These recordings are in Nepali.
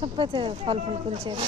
सबै त्यो फलफुल कुल्चेर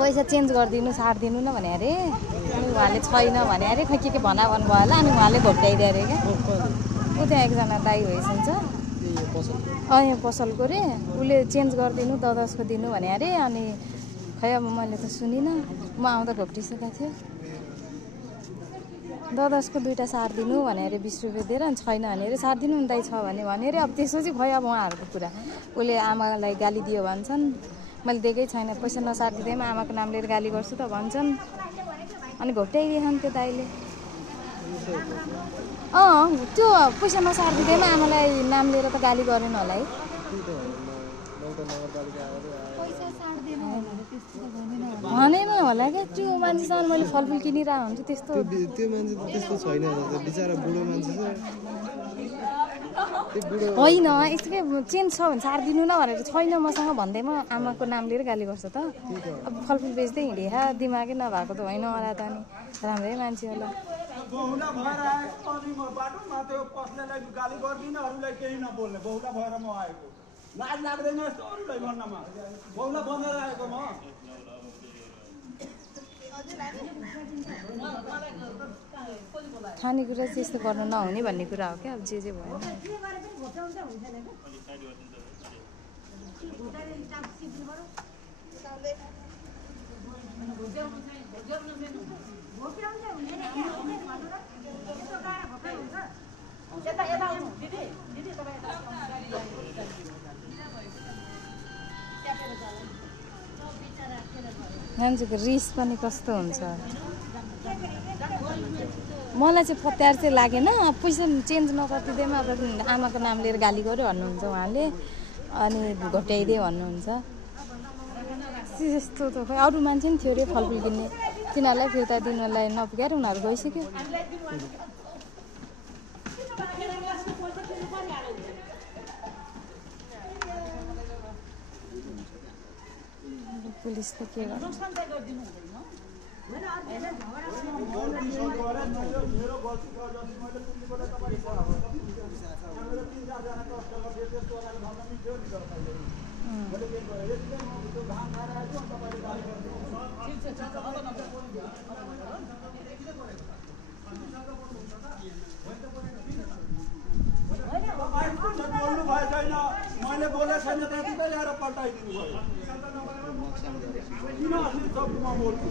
पैसा चेन्ज गरिदिनु सारिदिनु न भने अरे अनि उहाँले छैन भने अरे खै के भनाभन भयो होला अनि उहाँले घोप्ट्याइदियो अरे क्या ऊ त्यहाँ एकजना दाइ भइसन्छ यहाँ पसलको रे उसले चेन्ज गरिदिनु 10-10को दिनु भने अरे अनि खै अब मैले त सुनिनँ म आउँदा घोप्टिसकेको थियो 10-10को दुईवटा सारिदिनु भने अरे 20 रुपियाँ दिएर अनि छैन भने अरे सारिदिनु नि दाइ छ भने अरे अब त्यसो चाहिँ खै अब उहाँहरूको कुरा उसले आमालाई गाली दियो भन्छन् मैले दिएकै छैन पैसा नसारिदिँदैमा आमाको नाम लिएर गाली गर्छु त भन्छन् अनि घोप्ट्याइदिएछन् त्यो दाइले त्यो पैसा नसारिदिँदैमा आमालाई नाम लिएर त गाली गरेन होला है भनेन होला क्या त्यो मान्छेसँग मैले फलफुल किनिरहेको हुन्छु त्यस्तो त्यो मान्छे त त्यस्तो छैन बिचारा बुढो मान्छे होइन यस्तो के चेन्ज छ भने सारिदिनु न भनेर छैन मसँग भन्दैमा आमाको नाम लिएर गाली गर्छ त अब फलफुल बेच्दै हिँडे दिमागै नभएको त होइन होला त नि राम्रै मान्छे होला लाज लाग्दैन यस्तो अरूलाई भन्नमा बहुला बनेर आएको म खानेकुरा चाहिँ यस्तो गर्नु नहुने भन्ने कुरा हो क्या अब जे भयो मान्छेको रिस पनि कस्तो हुन्छ मलाई चाहिँ पत्यार चाहिँ लागेन पैसा चेन्ज नगरिदिँदैमा अब आमाको नाम लिएर गाली गर्यो भन्नुहुन्छ उहाँले अनि घोट्याइदियो भन्नुहुन्छ त्यस्तो त खै अरू मान्छे पनि थियो अरे फलफुल किन्ने तिनीहरूलाई फिर्ता दिनलाई नपुग्यो उनीहरू गइसक्यो पुलिस त के गर्छ मैले बोले छैन त्यति त ल्याएर पल्टाइदिनु भयो किन असली शब्दमा बोल्छु